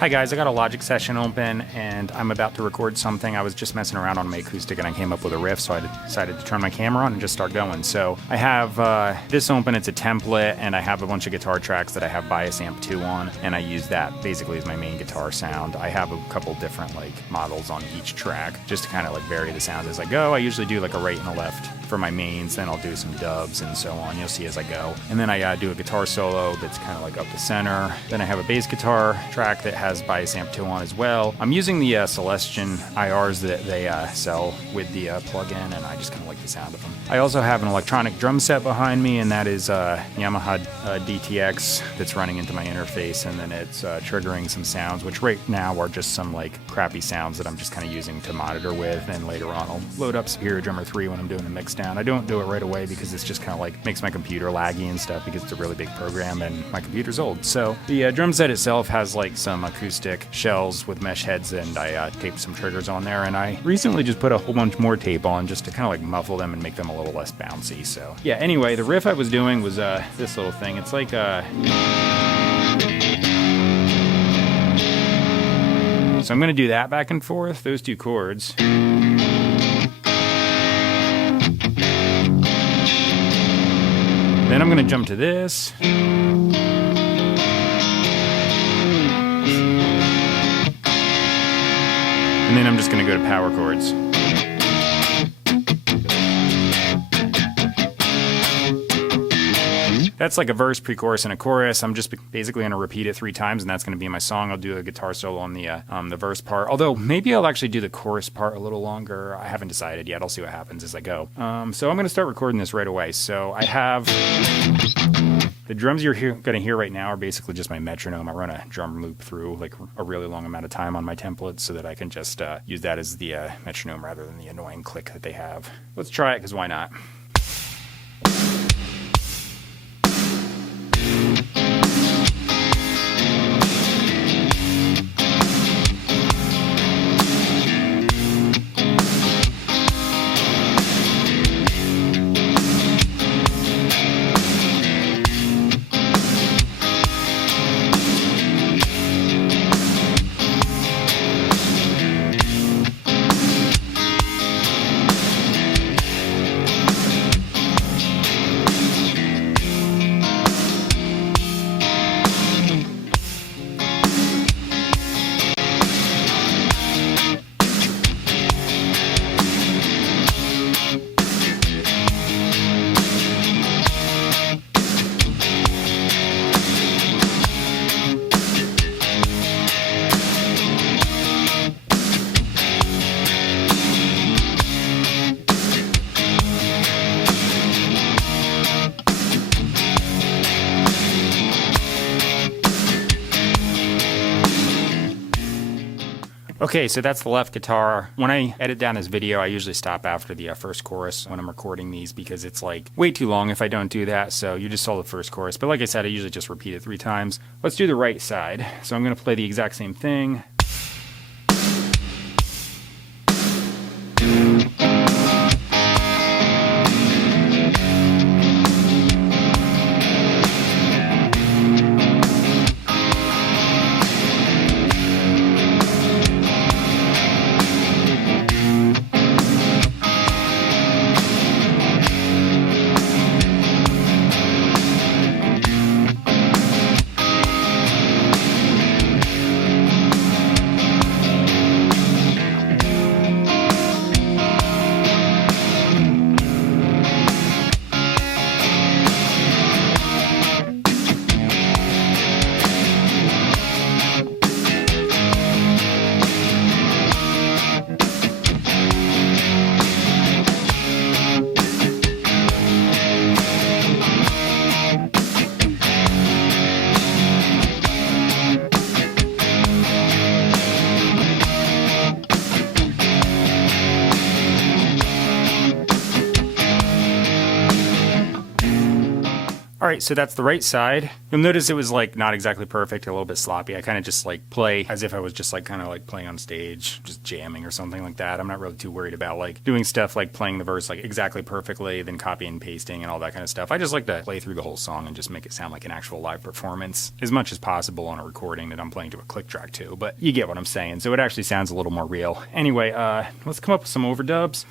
Hi guys, I got a Logic session open and I'm about to record something. I was just messing around on my acoustic and I came up with a riff, so I decided to turn my camera on and just start going. So I have this open, it's a template, and I have a bunch of guitar tracks that I have Bias Amp 2 on, and I use that basically as my main guitar sound. I have a couple different like models on each track just to kind of like vary the sounds as I go. I usually do like a right and a left for my mains, then I'll do some dubs and so on. You'll see as I go. And then I do a guitar solo that's kind of like up the center. Then I have a bass guitar track that has Bias Amp 2 on as well. I'm using the Celestion IRs that they sell with the plugin, and I just kind of like the sound of them. I also have an electronic drum set behind me, and that is Yamaha DTX that's running into my interface, and then it's triggering some sounds, which right now are just some like crappy sounds that I'm just kind of using to monitor with, and later on I'll load up Superior Drummer 3 when I'm doing the mix down. I don't do it right away because it's just kind of like makes my computer laggy and stuff because it's a really big program and my computer's old. So the drum set itself has like some acoustic shells with mesh heads, and I taped some triggers on there, and I recently just put a whole bunch more tape on just to kind of like muffle them and make them a little less bouncy. So yeah, anyway, the riff I was doing was this little thing. It's like so I'm going to do that back and forth, those two chords. Then I'm going to jump to this. And then I'm just going to go to power chords. That's like a verse, pre-chorus, and a chorus. I'm just basically going to repeat it 3 times, and that's going to be my song. I'll do a guitar solo on the verse part. Although maybe I'll actually do the chorus part a little longer. I haven't decided yet. I'll see what happens as I go. So I'm going to start recording this right away. So I have the drums you're going to hear right now are basically just my metronome. I run a drum loop through like a really long amount of time on my template so that I can just use that as the metronome rather than the annoying click that they have. Let's try it, because why not? Okay, so that's the left guitar. When I edit down this video, I usually stop after the first chorus when I'm recording these because it's like way too long if I don't do that. So you just saw the first chorus. But like I said, I usually just repeat it 3 times. Let's do the right side. So I'm going to play the exact same thing. right, so that's the right side. You'll notice it was like not exactly perfect, a little bit sloppy. I kind of just like play as if I was just like kind of like playing on stage, just jamming or something like that. I'm not really too worried about like doing stuff like playing the verse like exactly perfectly, then copying and pasting and all that kind of stuff. I just like to play through the whole song and just make it sound like an actual live performance as much as possible on a recording that I'm playing to a click track to. But you get what I'm saying, so it actually sounds a little more real. Anyway, let's come up with some overdubs.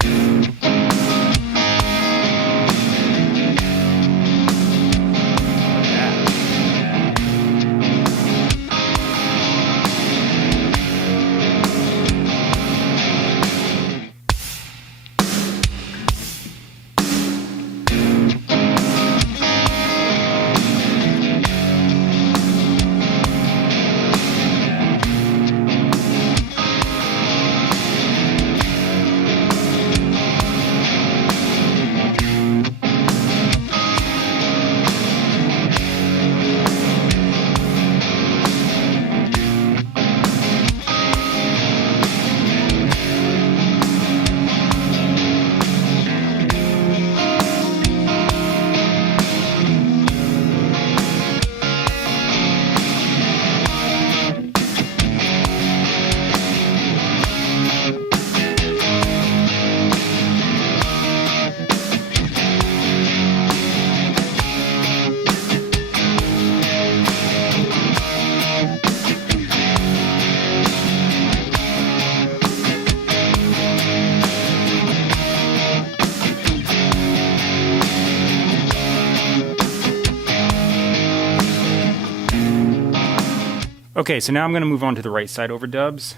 Okay, so now I'm going to move on to the right side overdubs.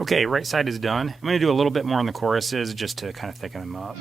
Okay, right side is done. I'm going to do a little bit more on the choruses just to kind of thicken them up.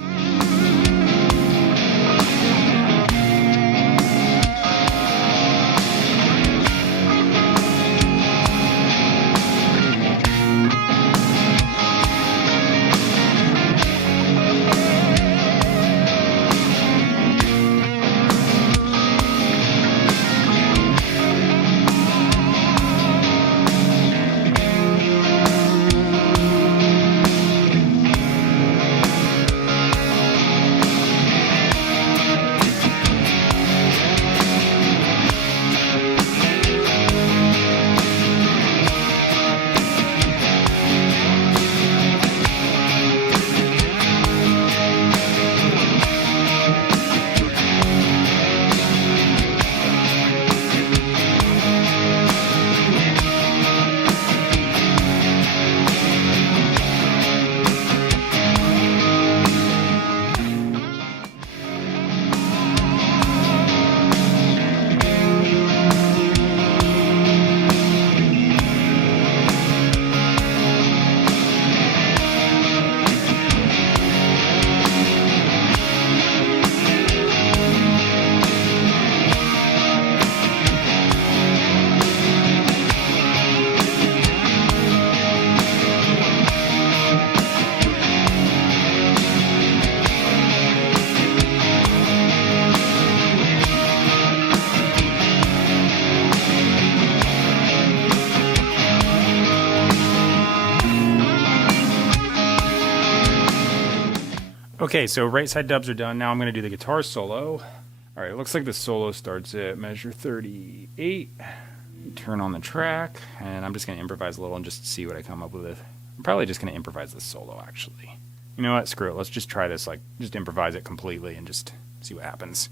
Okay, so right side dubs are done. Now I'm going to do the guitar solo. All right, it looks like the solo starts at measure 38. Turn on the track, and I'm just going to improvise a little and just see what I come up with. I'm probably just going to improvise this solo, actually. You know what? Screw it. Let's just try this, like, just improvise it completely and just see what happens.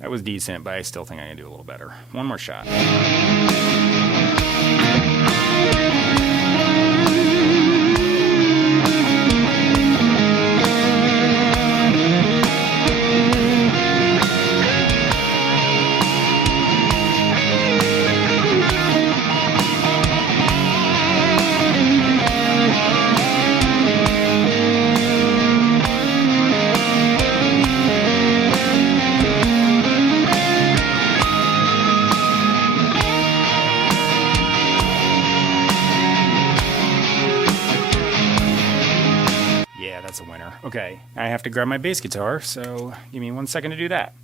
That was decent, but I still think I can do a little better. One more shot. That's a winner. Okay, I have to grab my bass guitar, so give me 1 second to do that.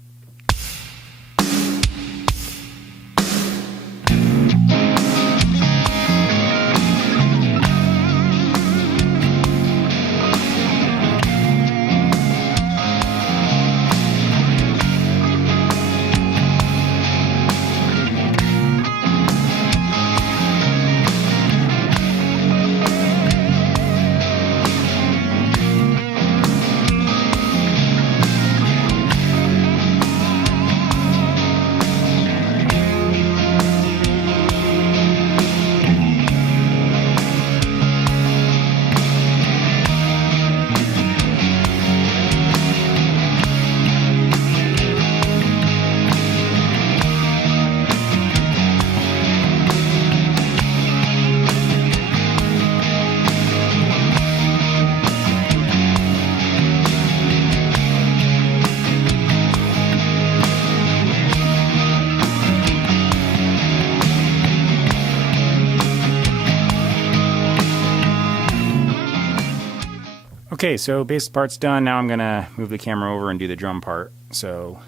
Okay, so bass part's done. Now I'm going to move the camera over and do the drum part. So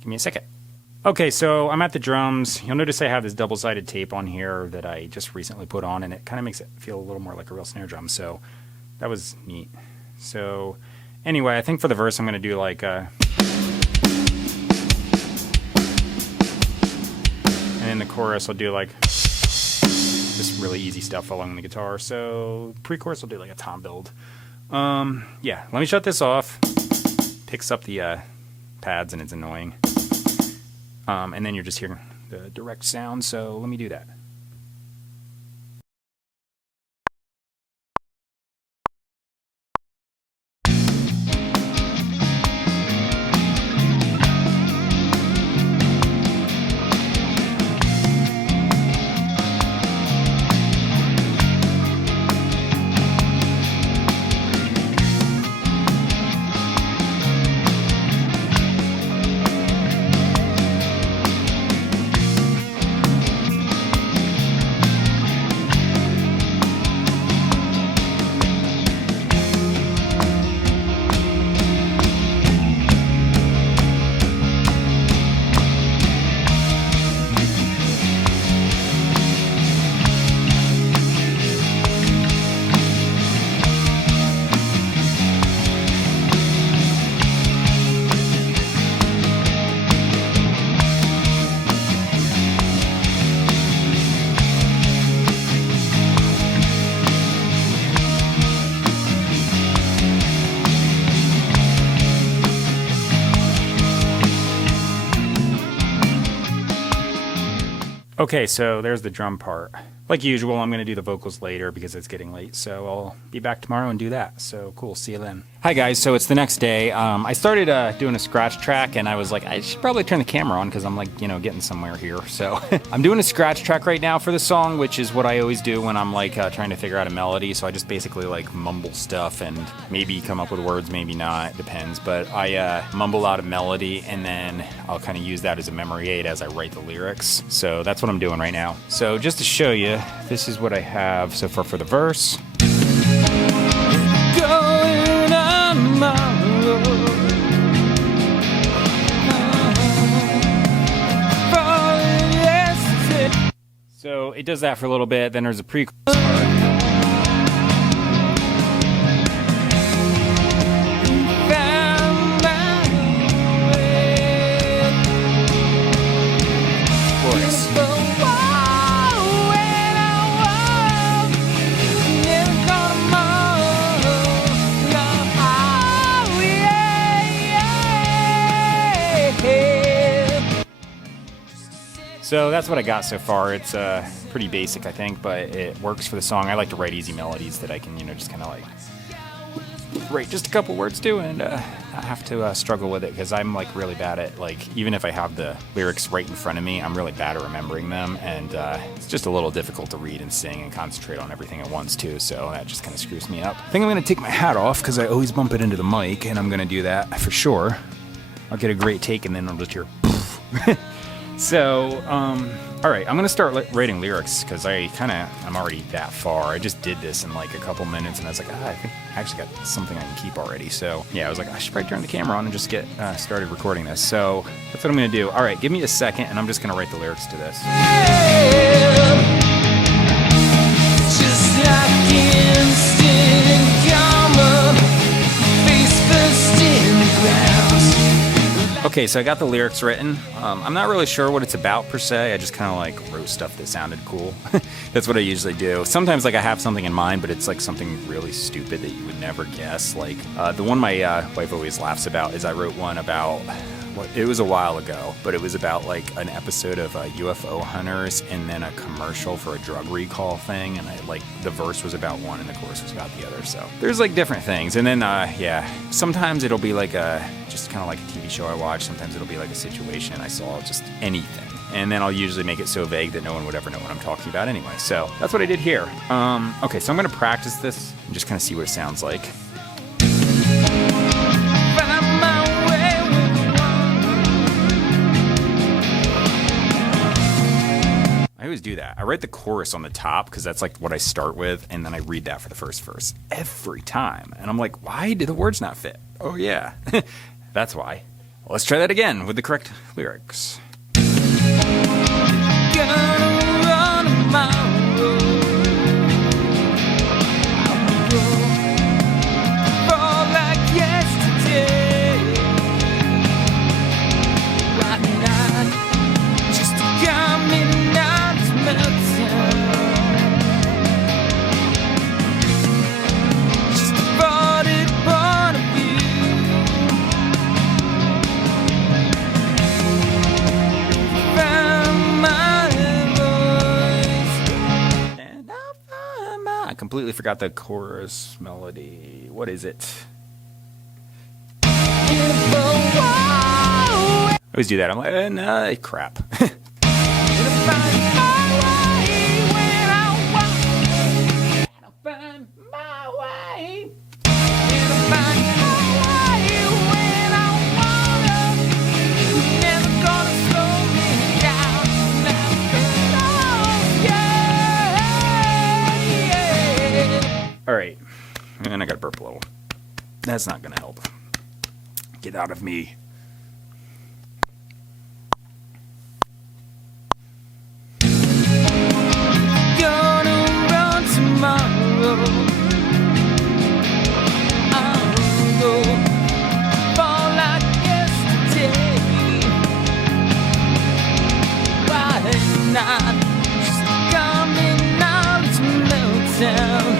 give me a second. Okay, so I'm at the drums. You'll notice I have this double-sided tape on here that I just recently put on, and it kind of makes it feel a little more like a real snare drum. So that was neat. So anyway, I think for the verse I'm going to do like and in the chorus I'll do like just really easy stuff along the guitar. So pre-chorus I'll do like a tom build. Yeah, let me shut this off. Picks up the pads and it's annoying. And then you're just hearing the direct sound, so let me do that. Okay, so there's the drum part. Like usual, I'm going to do the vocals later because it's getting late, so I'll be back tomorrow and do that. So cool, see you then. Hi guys, so it's the next day. I started doing a scratch track and I was like, I should probably turn the camera on because I'm like, getting somewhere here. So I'm doing a scratch track right now for the song, which is what I always do when I'm like trying to figure out a melody. So I just basically like mumble stuff and maybe come up with words, maybe not, depends. But I mumble out a melody and then I'll kind of use that as a memory aid as I write the lyrics. So that's what I'm doing right now. So just to show you, this is what I have so far for the verse. So it does that for a little bit, then there's a pre-chorus part. Chorus. So that's what I got so far. It's pretty basic, I think, but it works for the song. I like to write easy melodies that I can, just kind of like write just a couple words to and not have to struggle with it because I'm like really bad at even if I have the lyrics right in front of me, I'm really bad at remembering them, and it's just a little difficult to read and sing and concentrate on everything at once too, so that just kind of screws me up. I think I'm going to take my hat off because I always bump it into the mic, and I'm going to do that for sure. I'll get a great take and then I'll just hear poof. So, all right, I'm going to start writing lyrics because I'm already that far. I just did this in like a couple minutes and I was like, I think I actually got something I can keep already. So yeah, I was like, I should probably turn the camera on and just get started recording this. So that's what I'm going to do. All right, give me a second and I'm just going to write the lyrics to this. Just like instant karma, face first in the ground. Okay, so I got the lyrics written. I'm not really sure what it's about per se. I just kind of like wrote stuff that sounded cool. That's what I usually do. Sometimes like I have something in mind, but it's like something really stupid that you would never guess. Like the one my wife always laughs about is I wrote one about, it was a while ago, but it was about like an episode of UFO hunters and then a commercial for a drug recall thing, and the verse was about one and the chorus was about the other. So there's like different things, and then sometimes it'll be like just kind of like a TV show I watch. Sometimes it'll be like a situation I saw, just anything, and then I'll usually make it so vague that no one would ever know what I'm talking about anyway. So that's what I did here. Okay, so I'm gonna practice this and just kind of see what it sounds like. I always do that. I write the chorus on the top because that's like what I start with, and then I read that for the first verse every time. And I'm like, why do the words not fit? Oh yeah, that's why. Well, let's try that again with the correct lyrics. Completely forgot the chorus melody. What is it? I always do that. I'm like, nah, crap. All right, and I gotta burp a little. That's not gonna help. Get out of me. Gonna run tomorrow. I'll go fall like yesterday. Why not? Just coming out to meltdown.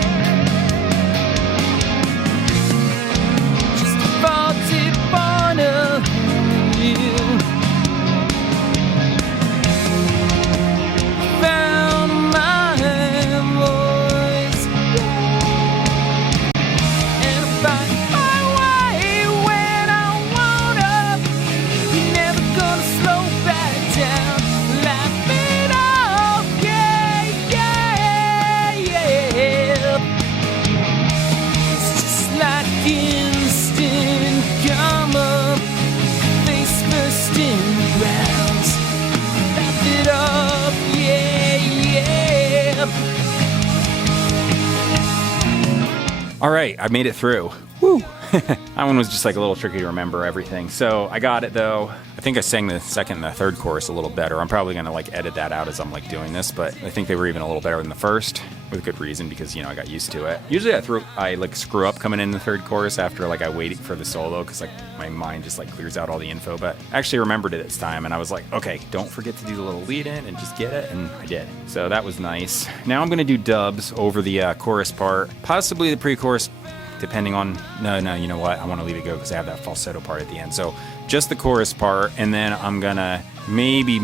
All right, I made it through. Woo! That one was just like a little tricky to remember everything. So I got it though. I think I sang the second and the third chorus a little better. I'm probably gonna like edit that out as I'm like doing this, but I think they were even a little better than the first, with good reason, because I got used to it. Usually I like screw up coming in the third chorus after like I wait for the solo, because like my mind just like clears out all the info. But I actually remembered it this time, and I was like, okay, don't forget to do the little lead in and just get it, and I did. So that was nice. Now I'm gonna do dubs over the chorus part, possibly the pre-chorus, depending on, no, you know what, I want to leave it go because I have that falsetto part at the end. So just the chorus part, and then I'm gonna maybe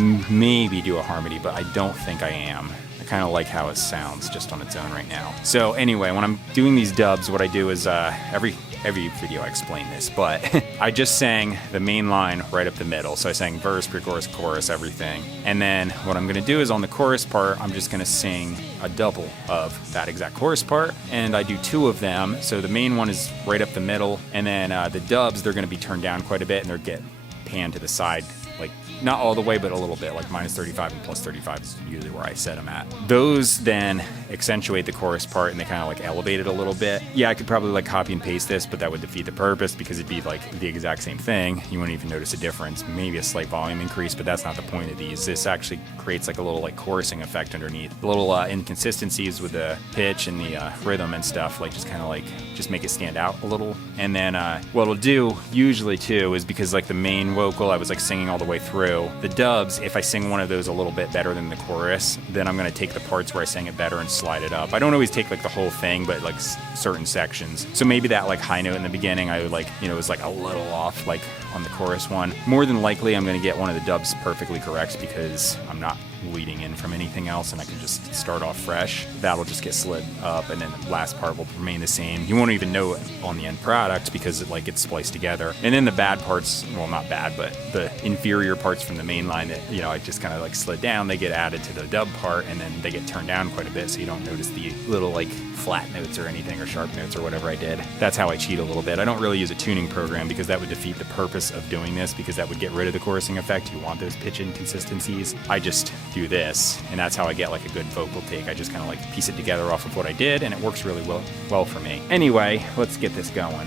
do a harmony, but I don't think I am. I kind of like how it sounds just on its own right now. So anyway, when I'm doing these dubs, what I do is every video I explain this, but I just sang the main line right up the middle. So I sang verse, pre-chorus, chorus, everything. And then what I'm gonna do is on the chorus part, I'm just gonna sing a double of that exact chorus part. And I do 2 of them. So the main one is right up the middle. And then the dubs, they're gonna be turned down quite a bit, and they're get panned to the side, like not all the way, but a little bit, like -35 and +35 is usually where I set them at. Those then accentuate the chorus part, and they kind of like elevate it a little bit. Yeah, I could probably like copy and paste this, but that would defeat the purpose, because it'd be like the exact same thing. You wouldn't even notice a difference, maybe a slight volume increase, but that's not the point of these. This actually creates like a little like chorusing effect underneath. The little inconsistencies with the pitch and the rhythm and stuff, like just kind of like just make it stand out a little. And then what it'll do usually too is, because like the main vocal I was like singing all the way through, the dubs, if I sing one of those a little bit better than the chorus, then I'm gonna take the parts where I sang it better and slide it up. I don't always take like the whole thing, but like certain sections. So maybe that like high note in the beginning, I would like, it was like a little off like on the chorus one. More than likely I'm gonna get one of the dubs perfectly correct, because I'm not leading in from anything else, and I can just start off fresh. That'll just get slid up, and then the last part will remain the same. You won't even know it on the end product, because it like gets spliced together. And then the bad parts, well, not bad, but the inferior parts from the main line that I just kind of like slid down, they get added to the dub part, and then they get turned down quite a bit, so you don't notice the little like flat notes or anything, or sharp notes or whatever I did. That's how I cheat a little bit. I don't really use a tuning program, because that would defeat the purpose of doing this, because that would get rid of the chorusing effect. You want those pitch inconsistencies. I just do this, and that's how I get like a good vocal take. I just kind of like piece it together off of what I did, and it works really well for me. Anyway, let's get this going.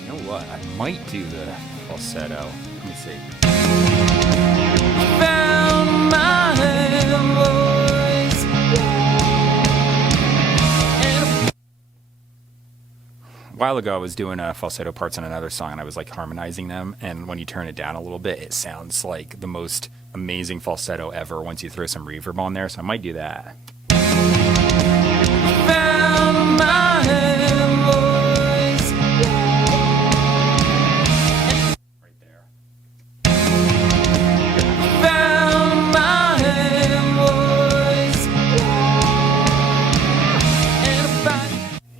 You know what? I might do the falsetto. Let me see. Found my voice. A while ago I was doing falsetto parts on another song, and I was like harmonizing them, and when you turn it down a little bit, it sounds like the most amazing falsetto ever once you throw some reverb on there, so I might do that. Found my voice. Right there. Found my voice.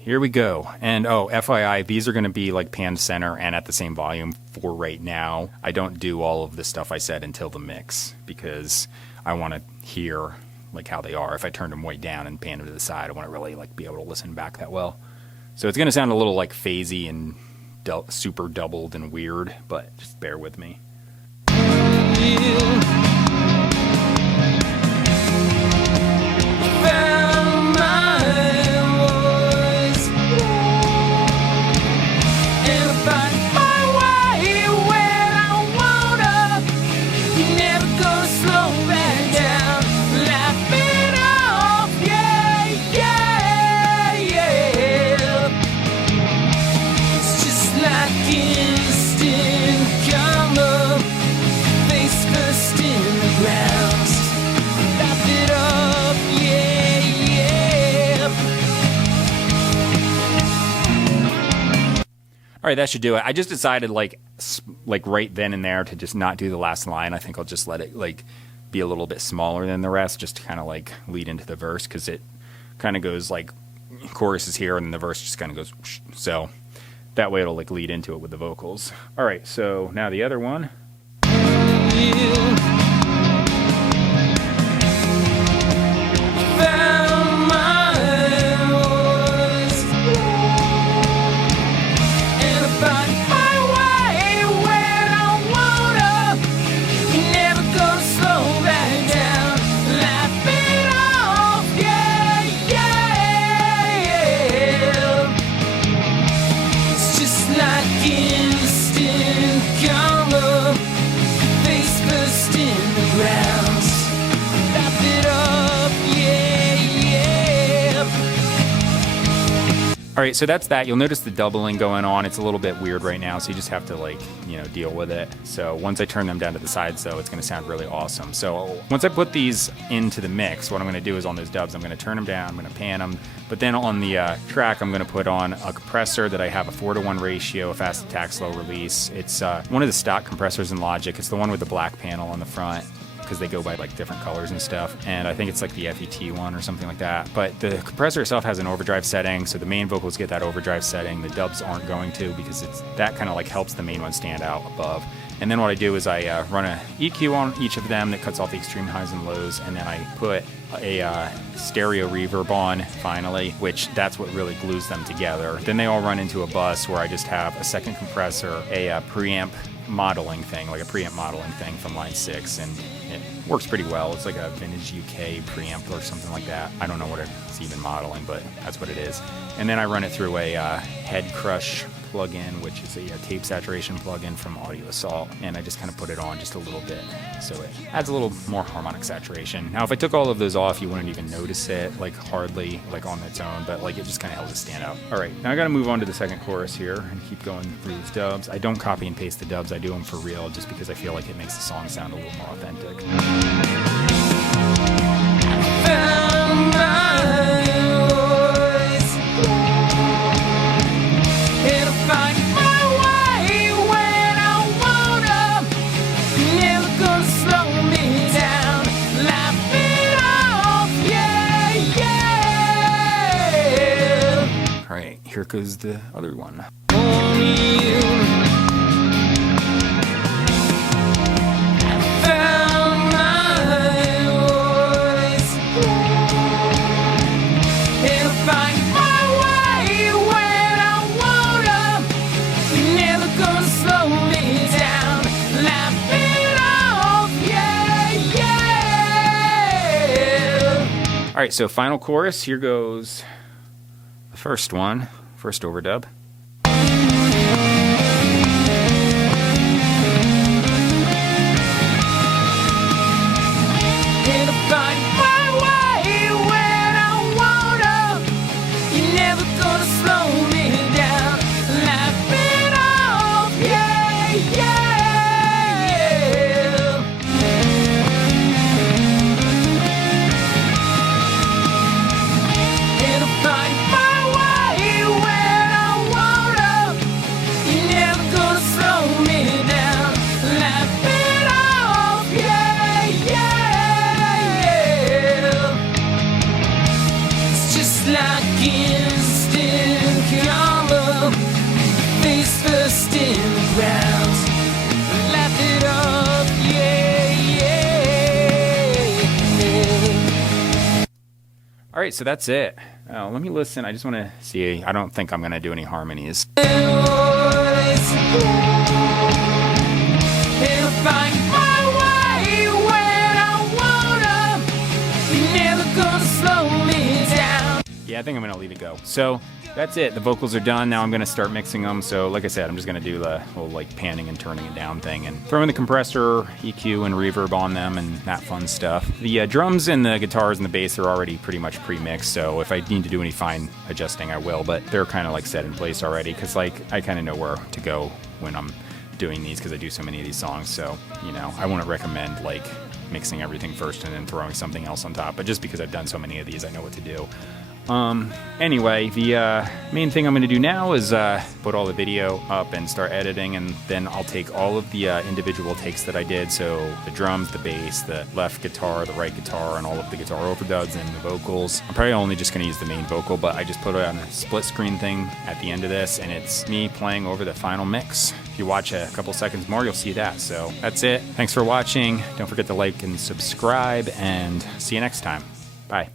Here we go. And oh, FYI, these are going to be like pan center and at the same volume for right now. I don't do all of the stuff I said until the mix, because I want to hear like how they are. If I turned them way down and panned them to the side, I want to really like be able to listen back that well. So it's going to sound a little like phasey and super doubled and weird, but just bear with me. All right, that should do it. I just decided like right then and there to just not do the last line. I think I'll just let it like be a little bit smaller than the rest, just to kind of like lead into the verse, because it kind of goes like chorus is here and then the verse just kind of goes whoosh. So that way it'll like lead into it with the vocals. All right, so now the other one. right, so that's that. You'll notice the doubling going on. It's a little bit weird right now, so you just have to, like, you know, deal with it. So once I turn them down to the sides, though, it's going to sound really awesome. So once I put these into the mix, what I'm going to do is on those dubs, I'm going to turn them down, I'm going to pan them. But then on the track, I'm going to put on a compressor that I have a 4:1 ratio, a fast attack, slow release. It's one of the stock compressors in Logic. It's the one with the black panel on the front, because they go by like different colors and stuff, and I think it's like the FET one or something like that. But the compressor itself has an overdrive setting, so the main vocals get that overdrive setting. The dubs aren't going to, because that kind of like helps the main one stand out above. And then what I do is I run a EQ on each of them that cuts off the extreme highs and lows, and then I put a stereo reverb on finally, which that's what really glues them together. Then they all run into a bus where I just have a second compressor, a preamp modeling thing, like a preamp modeling thing from line 6, and it works pretty well. It's like a vintage UK preamp or something like that. I don't know what it's even modeling, but that's what it is. And then I run it through a head crush plugin, which is a tape saturation plugin from Audio Assault, and I just kind of put it on just a little bit, so it adds a little more harmonic saturation. Now, if I took all of those off, you wouldn't even notice it, like hardly, like on its own, but like it just kind of helps it stand out. All right, now I got to move on to the second chorus here and keep going through these dubs. I don't copy and paste the dubs, I do them for real, just because I feel like it makes the song sound a little more authentic. Here goes the other one. All right, so final chorus. Here goes the first one. First overdub. All right, so that's it. Let me listen. I just want to see. I don't think I'm going to do any harmonies. Yeah, I think I'm going to leave it go. So that's it. The vocals are done. Now I'm going to start mixing them. So like I said, I'm just going to do the whole like panning and turning it down thing and throwing the compressor, EQ, and reverb on them and that fun stuff. The drums and the guitars and the bass are already pretty much pre-mixed. So if I need to do any fine adjusting, I will. But they're kind of like set in place already, because like I kind of know where to go when I'm doing these, because I do so many of these songs. So, you know, I wouldn't recommend like mixing everything first and then throwing something else on top. But just because I've done so many of these, I know what to do. Anyway, the main thing I'm going to do now is put all the video up and start editing, and then I'll take all of the individual takes that I did, so the drums, the bass, the left guitar, the right guitar, and all of the guitar overdubs and the vocals. I'm probably only just going to use the main vocal, but I just put it on a split screen thing at the end of this, and it's me playing over the final mix. If you watch a couple seconds more, you'll see that. So that's it. Thanks for watching. Don't forget to like and subscribe, and see you next time. Bye.